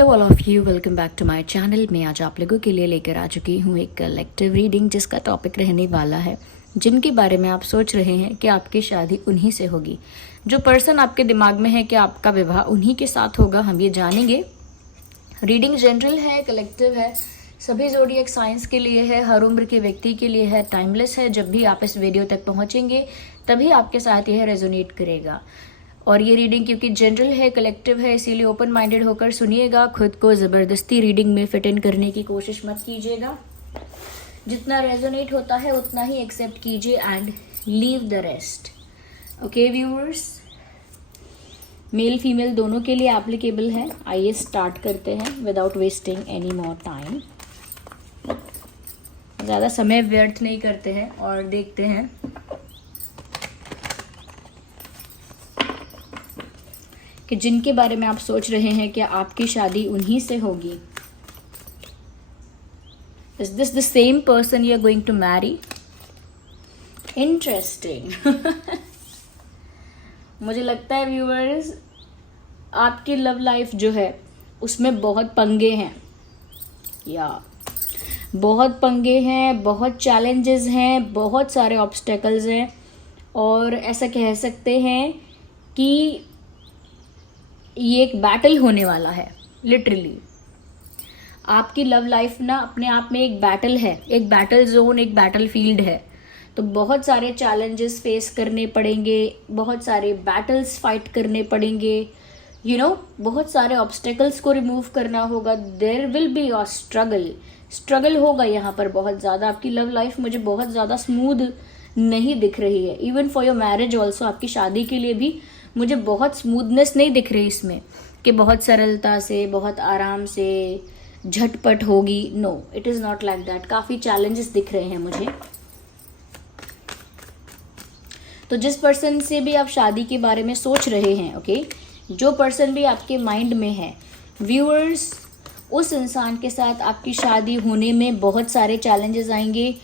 Hello all of you, welcome back to my channel. मैं आज आप लोगों के लिए लेकर आ चुकी हूँ एक कलेक्टिव रीडिंग जिसका टॉपिक रहने वाला है जिनके बारे में आप सोच रहे हैं कि आपकी शादी उन्हीं से होगी। जो पर्सन आपके दिमाग में है कि आपका विवाह उन्हीं के साथ होगा, हम ये जानेंगे। रीडिंग जनरल है, कलेक्टिव है, सभी ज़ोडिएक साइंस के लिए है, हर उम्र के व्यक्ति के लिए है, टाइमलेस है। जब भी आप इस वीडियो तक पहुँचेंगे तभी आपके साथ यह रेजोनेट करेगा। और ये रीडिंग क्योंकि जनरल है, कलेक्टिव है, इसीलिए ओपन माइंडेड होकर सुनिएगा। खुद को ज़बरदस्ती रीडिंग में फिट इन करने की कोशिश मत कीजिएगा। जितना रेजोनेट होता है उतना ही एक्सेप्ट कीजिए and leave the rest. Okay viewers, male female दोनों के लिए एप्लीकेबल है। आइए स्टार्ट करते हैं without wasting any more time. ज़्यादा समय व्यर्थ नहीं करते हैं और देखते हैं कि जिनके बारे में आप सोच रहे हैं कि आपकी शादी उन्हीं से होगी। Is this the same person you are going to marry? Interesting. मुझे लगता है व्यूअर्स, आपकी लव लाइफ जो है उसमें बहुत पंगे हैं, या बहुत पंगे हैं, बहुत चैलेंजेस हैं, बहुत सारे ऑब्स्टेकल्स हैं। और ऐसा कह सकते हैं कि ये एक बैटल होने वाला है। लिटरली आपकी लव लाइफ ना अपने आप में एक बैटल है, एक बैटल जोन, एक बैटल फील्ड है। तो बहुत सारे चैलेंजेस फेस करने पड़ेंगे, बहुत सारे बैटल्स फाइट करने पड़ेंगे, बहुत सारे ऑब्स्टेकल्स को रिमूव करना होगा। There will be your struggle होगा यहाँ पर बहुत ज़्यादा। आपकी लव लाइफ मुझे बहुत ज़्यादा स्मूथ नहीं दिख रही है। Even for your marriage also, आपकी शादी के लिए भी मुझे बहुत स्मूथनेस नहीं दिख रही इसमें कि बहुत सरलता से, बहुत आराम से, झटपट होगी। No, it is not like that. काफ़ी चैलेंजेस दिख रहे हैं मुझे। तो जिस पर्सन से भी आप शादी के बारे में सोच रहे हैं, ओके, जो पर्सन भी आपके माइंड में है व्यूअर्स, उस इंसान के साथ आपकी शादी होने में बहुत सारे चैलेंजेस आएंगे,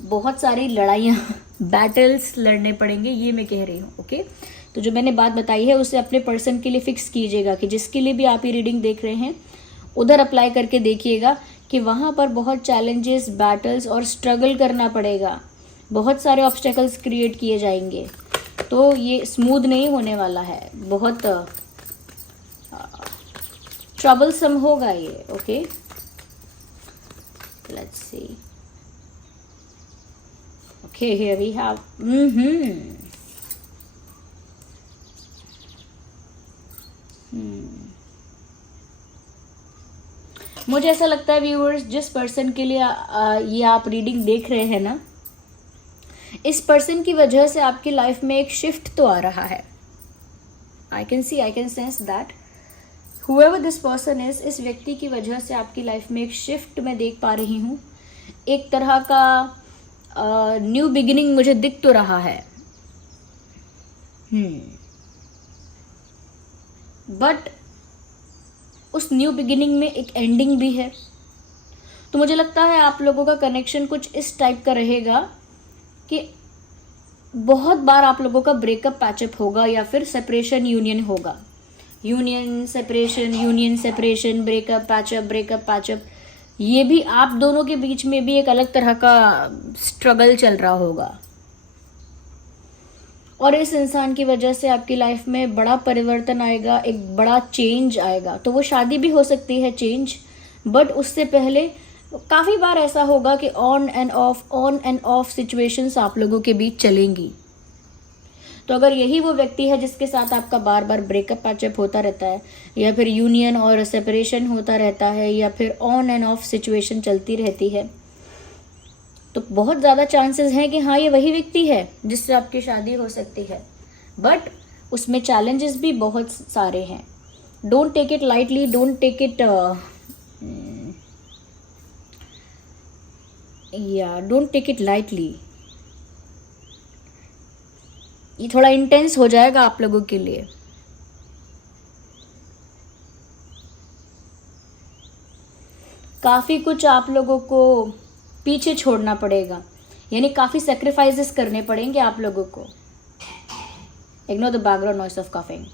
बहुत सारी लड़ाइयाँ बैटल्स लड़ने पड़ेंगे, ये मैं कह रही हूँ। ओके, तो जो मैंने बात बताई है उसे अपने पर्सन के लिए फिक्स कीजिएगा कि जिसके लिए भी आप ये रीडिंग देख रहे हैं उधर अप्लाई करके देखिएगा कि वहाँ पर बहुत चैलेंजेस, बैटल्स और स्ट्रगल करना पड़ेगा। बहुत सारे ऑब्स्टेकल्स क्रिएट किए जाएंगे। तो ये स्मूथ नहीं होने वाला है, बहुत ट्रबलसम होगा ये। Okay, let's see. Okay, here we have मुझे ऐसा लगता है व्यूअर्स, जिस पर्सन के लिए ये आप रीडिंग देख रहे हैं ना, इस पर्सन की वजह से आपकी लाइफ में एक शिफ्ट तो आ रहा है। I can sense that whoever this person is, इस व्यक्ति की वजह से आपकी लाइफ में एक शिफ्ट मैं देख पा रही हूँ। एक तरह का न्यू बिगिनिंग मुझे दिख तो रहा है। बट उस न्यू बिगिनिंग में एक एंडिंग भी है। तो मुझे लगता है आप लोगों का कनेक्शन कुछ इस टाइप का रहेगा कि बहुत बार आप लोगों का ब्रेकअप पैचअप होगा या फिर सेपरेशन यूनियन होगा। यूनियन सेपरेशन, ब्रेकअप पैचअप, ये भी आप दोनों के बीच में भी एक अलग तरह का स्ट्रगल चल रहा होगा। और इस इंसान की वजह से आपकी लाइफ में बड़ा परिवर्तन आएगा, एक बड़ा चेंज आएगा। तो वो शादी भी हो सकती है चेंज, बट उससे पहले काफ़ी बार ऐसा होगा कि ऑन एंड ऑफ सिचुएशंस आप लोगों के बीच चलेंगी। तो अगर यही वो व्यक्ति है जिसके साथ आपका बार बार ब्रेकअप पैचअप होता रहता है, या फिर यूनियन और सेपरेशन होता रहता है, या फिर ऑन एंड ऑफ सिचुएशन चलती रहती है, तो बहुत ज़्यादा चांसेस हैं कि हाँ, ये वही व्यक्ति है जिससे आपकी शादी हो सकती है। बट उसमें चैलेंजेस भी बहुत सारे हैं। Don't take it lightly, don't take it lightly. ये थोड़ा इंटेंस हो जाएगा आप लोगों के लिए। काफ़ी कुछ आप लोगों को पीछे छोड़ना पड़ेगा, यानी काफ़ी सेक्रीफाइसेस करने पड़ेंगे आप लोगों को। Ignore the background noise of coughing.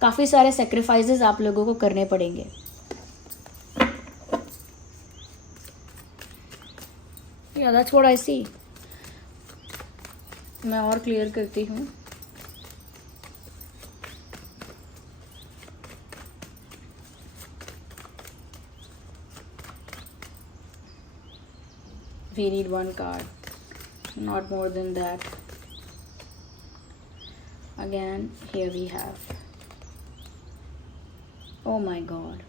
काफ़ी सारे सेक्रीफाइसेस आप लोगों को करने पड़ेंगे। या दैट्स व्हाट आई सी। मैं और क्लियर करती हूँ। We need one card, not more than that. Again, here we have, oh my god.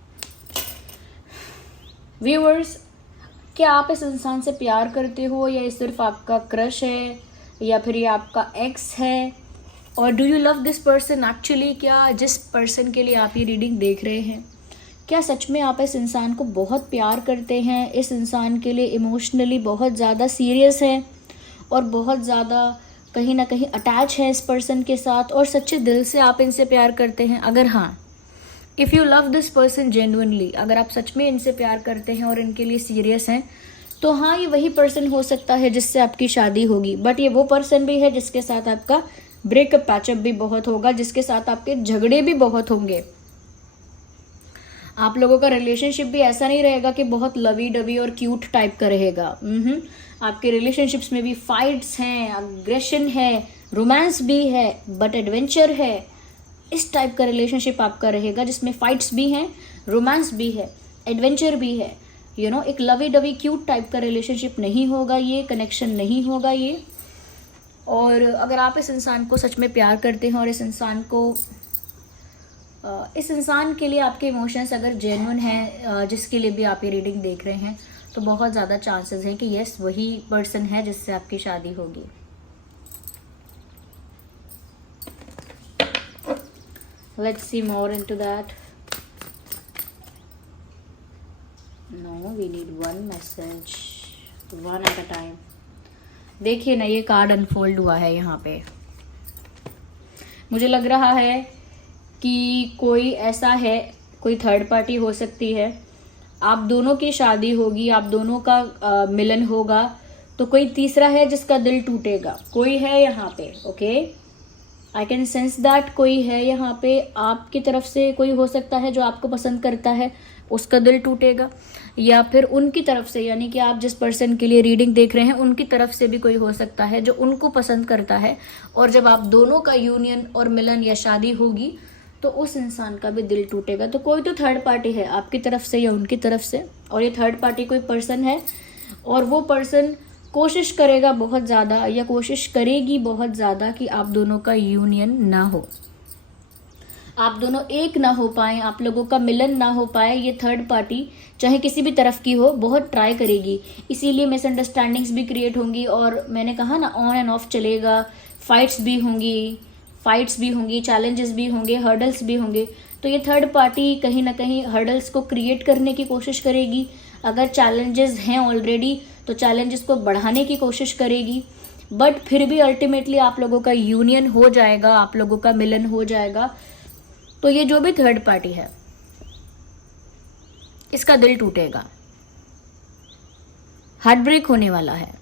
Viewers, क्या आप इस इंसान से प्यार करते हो या ये सिर्फ आपका क्रश है या फिर ये आपका एक्स है? और do you love this person actually? क्या जिस पर्सन के लिए आप ये रीडिंग देख रहे हैं, क्या सच में आप इस इंसान को बहुत प्यार करते हैं, इस इंसान के लिए इमोशनली बहुत ज़्यादा सीरियस हैं और बहुत ज़्यादा कहीं ना कहीं अटैच हैं इस पर्सन के साथ और सच्चे दिल से आप इनसे प्यार करते हैं? अगर हाँ, if you love this person genuinely, अगर आप सच में इनसे प्यार करते हैं और इनके लिए सीरियस हैं, तो हाँ, ये वही पर्सन हो सकता है जिससे आपकी शादी होगी। बट ये वो पर्सन भी है जिसके साथ आपका ब्रेकअप पैचअप भी बहुत होगा, जिसके साथ आपके झगड़े भी बहुत होंगे। आप लोगों का रिलेशनशिप भी ऐसा नहीं रहेगा कि बहुत लवी डवी और क्यूट टाइप का रहेगा। आपके रिलेशनशिप्स में भी फाइट्स हैं, अग्रेशन है, रोमांस भी है, बट एडवेंचर है। इस टाइप का रिलेशनशिप आपका रहेगा जिसमें फाइट्स भी हैं, रोमांस भी है, एडवेंचर भी है। यू नो, एक लवी डवी क्यूट टाइप का रिलेशनशिप नहीं होगा ये, कनेक्शन नहीं होगा ये। और अगर आप इस इंसान को सच में प्यार करते हैं और इस इंसान के लिए आपके इमोशंस अगर जेन्युइन हैं, जिसके लिए भी आप ये रीडिंग देख रहे हैं, तो बहुत ज़्यादा चांसेस हैं कि यस, वही पर्सन है जिससे आपकी शादी होगी। Let's see more into that. No, we need one message, one at a time. देखिए ना, ये कार्ड अनफोल्ड हुआ है यहाँ पे। मुझे लग रहा है कि कोई ऐसा है, कोई थर्ड पार्टी हो सकती है, आप दोनों की शादी होगी, आप दोनों का मिलन होगा, तो कोई तीसरा है जिसका दिल टूटेगा। कोई है यहाँ पे, okay, I can sense that कोई है यहाँ पे। आपकी तरफ से कोई हो सकता है जो आपको पसंद करता है, उसका दिल टूटेगा, या फिर उनकी तरफ से, यानी कि आप जिस पर्सन के लिए रीडिंग देख रहे हैं उनकी तरफ से भी कोई हो सकता है जो उनको पसंद करता है। और जब आप दोनों का यूनियन और मिलन या शादी होगी तो उस इंसान का भी दिल टूटेगा। तो कोई तो थर्ड पार्टी है आपकी तरफ से या उनकी तरफ से, और ये थर्ड पार्टी कोई पर्सन है और वो पर्सन कोशिश करेगा बहुत ज़्यादा या कोशिश करेगी बहुत ज़्यादा कि आप दोनों का यूनियन ना हो, आप दोनों एक ना हो पाए, आप लोगों का मिलन ना हो पाए। ये थर्ड पार्टी चाहे किसी भी तरफ की हो, बहुत ट्राई करेगी, इसीलिए मिसअंडरस्टैंडिंग्स भी क्रिएट होंगी। और मैंने कहा ना, ऑन एंड ऑफ चलेगा, फाइट्स भी होंगी, चैलेंजेस भी होंगे, हर्डल्स भी होंगे। तो ये थर्ड पार्टी कहीं ना कहीं हर्डल्स को क्रिएट करने की कोशिश करेगी। अगर चैलेंजेस हैं ऑलरेडी तो चैलेंजेस को बढ़ाने की कोशिश करेगी, बट फिर भी अल्टीमेटली आप लोगों का यूनियन हो जाएगा, आप लोगों का मिलन हो जाएगा। तो ये जो भी थर्ड पार्टी है, इसका दिल टूटेगा, हार्ट ब्रेक होने वाला है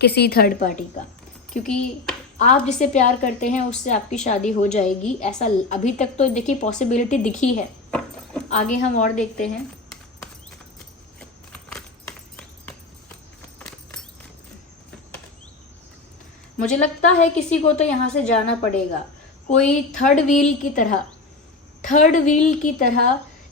किसी थर्ड पार्टी का, क्योंकि आप जिससे प्यार करते हैं उससे आपकी शादी हो जाएगी। ऐसा अभी तक तो देखिए पॉसिबिलिटी दिखी है। आगे हम और देखते हैं। मुझे लगता है किसी को तो यहाँ से जाना पड़ेगा, कोई थर्ड व्हील की तरह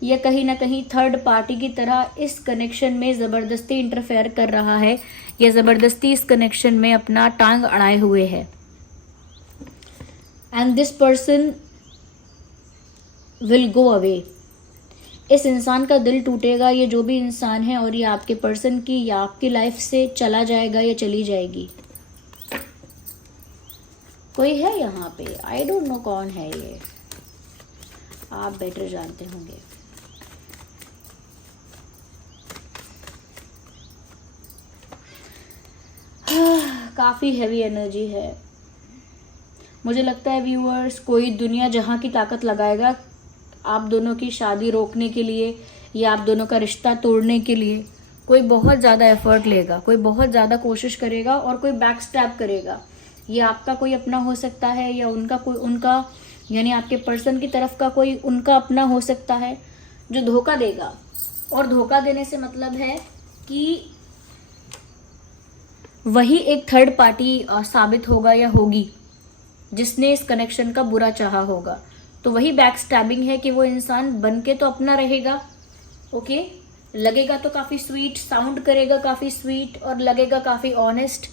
या कहीं ना कहीं थर्ड पार्टी की तरह इस कनेक्शन में ज़बरदस्ती इंटरफेयर कर रहा है या ज़बरदस्ती इस कनेक्शन में अपना टांग अड़ाए हुए है। And this person will go away. इस इंसान का दिल टूटेगा, ये जो भी इंसान है, और ये आपके पर्सन की या आपकी लाइफ से चला जाएगा या चली जाएगी। कोई है यहाँ पे, आई डोंट नो कौन है ये, आप बेटर जानते होंगे। काफ़ी हैवी एनर्जी है। मुझे लगता है व्यूअर्स, कोई दुनिया जहाँ की ताकत लगाएगा आप दोनों की शादी रोकने के लिए या आप दोनों का रिश्ता तोड़ने के लिए। कोई बहुत ज़्यादा एफर्ट लेगा, कोई बहुत ज़्यादा कोशिश करेगा और कोई बैक स्टैप करेगा। ये आपका कोई अपना हो सकता है या उनका यानी आपके पर्सन की तरफ का कोई उनका अपना हो सकता है जो धोखा देगा। और धोखा देने से मतलब है कि वही एक थर्ड पार्टी साबित होगा या होगी जिसने इस कनेक्शन का बुरा चाहा होगा। तो वही बैक स्टैबिंग है कि वो इंसान बन के तो अपना रहेगा, ओके, लगेगा तो काफ़ी स्वीट, साउंड करेगा काफ़ी स्वीट और लगेगा काफ़ी ऑनेस्ट,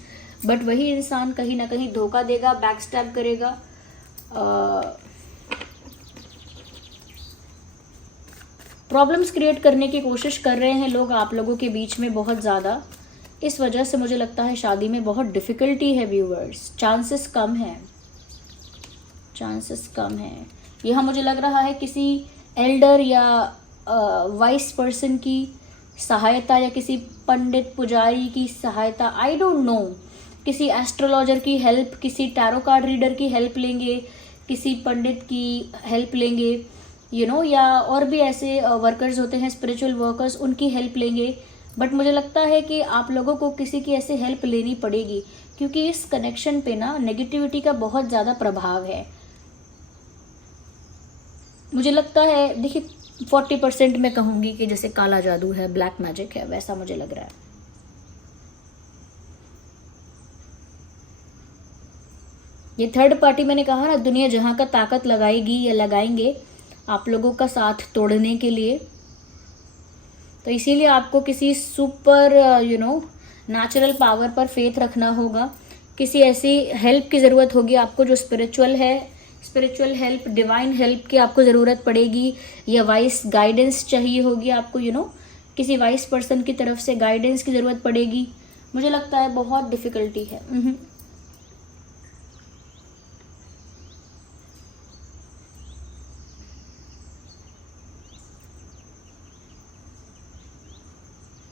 बट वही इंसान कहीं ना कहीं धोखा देगा, बैक स्टैब करेगा। प्रॉब्लम्स क्रिएट करने की कोशिश कर रहे हैं लोग आप लोगों के बीच में बहुत ज़्यादा। इस वजह से मुझे लगता है शादी में बहुत डिफ़िकल्टी है व्यूअर्स, चांसेस कम है, चांसेस कम है। यहाँ मुझे लग रहा है किसी एल्डर या वाइस पर्सन की सहायता या किसी पंडित पुजारी की सहायता, आई डोंट नो, किसी एस्ट्रोलॉजर की हेल्प, किसी टैरो कार्ड रीडर की हेल्प लेंगे, किसी पंडित की हेल्प लेंगे, यू नो, या और भी ऐसे वर्कर्स होते हैं, स्पिरिचुअल वर्कर्स, उनकी हेल्प लेंगे। बट मुझे लगता है कि आप लोगों को किसी की ऐसे हेल्प लेनी पड़ेगी, क्योंकि इस कनेक्शन पे ना नेगेटिविटी का बहुत ज़्यादा प्रभाव है। मुझे लगता है, देखिए 40% मैं कहूँगी कि जैसे काला जादू है, ब्लैक मैजिक है, वैसा मुझे लग रहा है। ये थर्ड पार्टी, मैंने कहा ना, दुनिया जहाँ का ताकत लगाएगी या लगाएंगे आप लोगों का साथ तोड़ने के लिए। तो इसीलिए आपको किसी सुपर नेचुरल पावर पर फेथ रखना होगा। किसी ऐसी हेल्प की ज़रूरत होगी आपको जो स्पिरिचुअल है, स्पिरिचुअल हेल्प, डिवाइन हेल्प की आपको ज़रूरत पड़ेगी, या वाइस गाइडेंस चाहिए होगी आपको, किसी वाइस पर्सन की तरफ से गाइडेंस की ज़रूरत पड़ेगी। मुझे लगता है बहुत डिफ़िकल्टी है।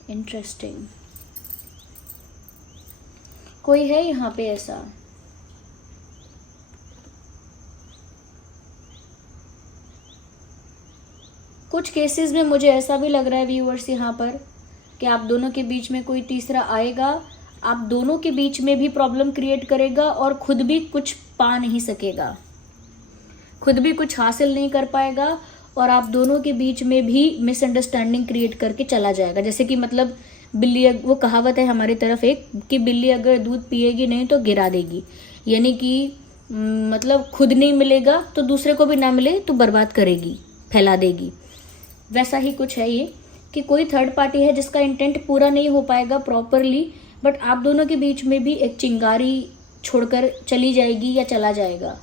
इंटरेस्टिंग, कोई है यहाँ पे ऐसा? कुछ केसेस में मुझे ऐसा भी लग रहा है व्यूअर्स यहाँ पर कि आप दोनों के बीच में कोई तीसरा आएगा, आप दोनों के बीच में भी प्रॉब्लम क्रिएट करेगा और खुद भी कुछ पा नहीं सकेगा, खुद भी कुछ हासिल नहीं कर पाएगा, और आप दोनों के बीच में भी मिसअंडरस्टैंडिंग क्रिएट करके चला जाएगा। जैसे कि मतलब बिल्ली, वो कहावत है हमारी तरफ एक, कि बिल्ली अगर दूध पिएगी नहीं तो गिरा देगी, यानी कि मतलब खुद नहीं मिलेगा तो दूसरे को भी ना मिले तो बर्बाद करेगी, फैला देगी। वैसा ही कुछ है ये, कि कोई थर्ड पार्टी है जिसका इंटेंट पूरा नहीं हो पाएगा प्रॉपरली, बट आप दोनों के बीच में भी एक चिंगारी छोड़कर चली जाएगी या चला जाएगा।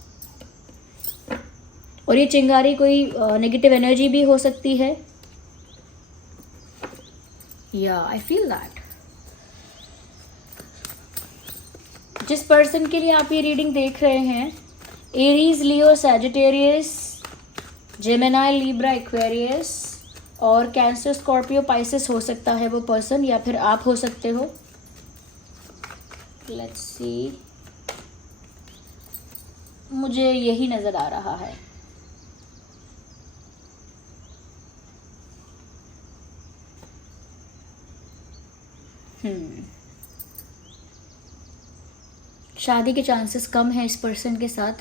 और ये चिंगारी कोई नेगेटिव एनर्जी भी हो सकती है, या आई फील दैट। जिस पर्सन के लिए आप ये रीडिंग देख रहे हैं, एरीज, लियो, सैजिटेरियस, जेमिनाई, लिब्रा, एक्वेरियस और कैंसर, स्कॉर्पियो, पाइसेस हो सकता है वो पर्सन, या फिर आप हो सकते हो। लेट्स सी, मुझे यही नज़र आ रहा है। शादी के चांसेस कम है इस पर्सन के साथ,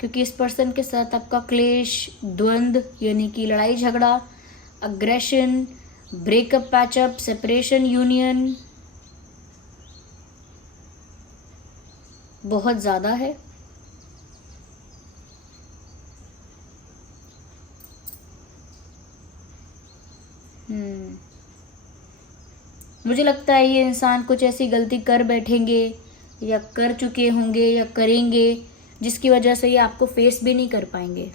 क्योंकि इस पर्सन के साथ आपका क्लेश, द्वंद्व, यानी कि लड़ाई झगड़ा, aggression, breakup, patch up, separation, union बहुत ज़्यादा है। मुझे लगता है ये इंसान कुछ ऐसी गलती कर बैठेंगे या कर चुके होंगे या करेंगे जिसकी वजह से ये आपको फेस भी नहीं कर पाएंगे।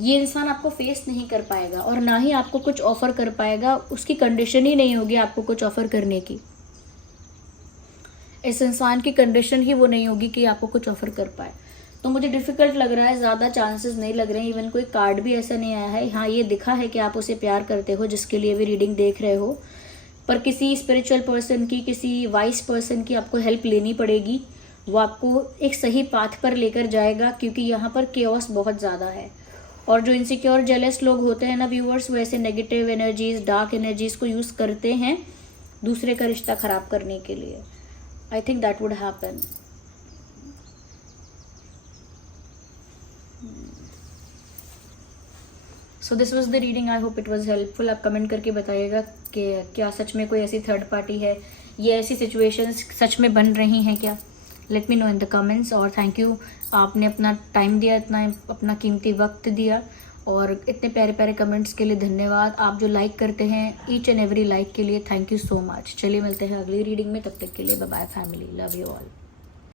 ये इंसान आपको फेस नहीं कर पाएगा और ना ही आपको कुछ ऑफर कर पाएगा, उसकी कंडीशन ही नहीं होगी आपको कुछ ऑफर करने की। इस इंसान की कंडीशन ही वो नहीं होगी कि आपको कुछ ऑफर कर पाए। तो मुझे डिफ़िकल्ट लग रहा है, ज़्यादा चांसेस नहीं लग रहे हैं। इवन कोई कार्ड भी ऐसा नहीं आया है। हाँ, ये दिखा है कि आप उसे प्यार करते हो, जिसके लिए भी रीडिंग देख रहे हो, पर किसी स्पिरिचुअल पर्सन की, किसी वाइस पर्सन की आपको हेल्प लेनी पड़ेगी। वो आपको एक सही पाथ पर लेकर जाएगा, क्योंकि यहाँ पर केओस बहुत ज़्यादा है। और जो इनसिक्योर, जेलस लोग होते हैं ना व्यूअर्स, वो ऐसे नेगेटिव एनर्जीज, डार्क एनर्जीज को यूज़ करते हैं दूसरे का रिश्ता ख़राब करने के लिए। I think that would happen. So this was the reading, I hope it was helpful. आप कमेंट करके बताइएगा कि क्या सच में कोई ऐसी थर्ड पार्टी है, ये ऐसी सिचुएशंस सच में बन रही हैं क्या। Let me know in the comments. और थैंक यू, आपने अपना टाइम दिया, इतना अपना कीमती वक्त दिया, और इतने प्यारे प्यारे कमेंट्स के लिए धन्यवाद। आप जो लाइक करते हैं, ईच एंड एवरी लाइक के लिए थैंक यू सो मच। चलिए मिलते हैं अगली रीडिंग में, तब तक के लिए bye bye family, love you all.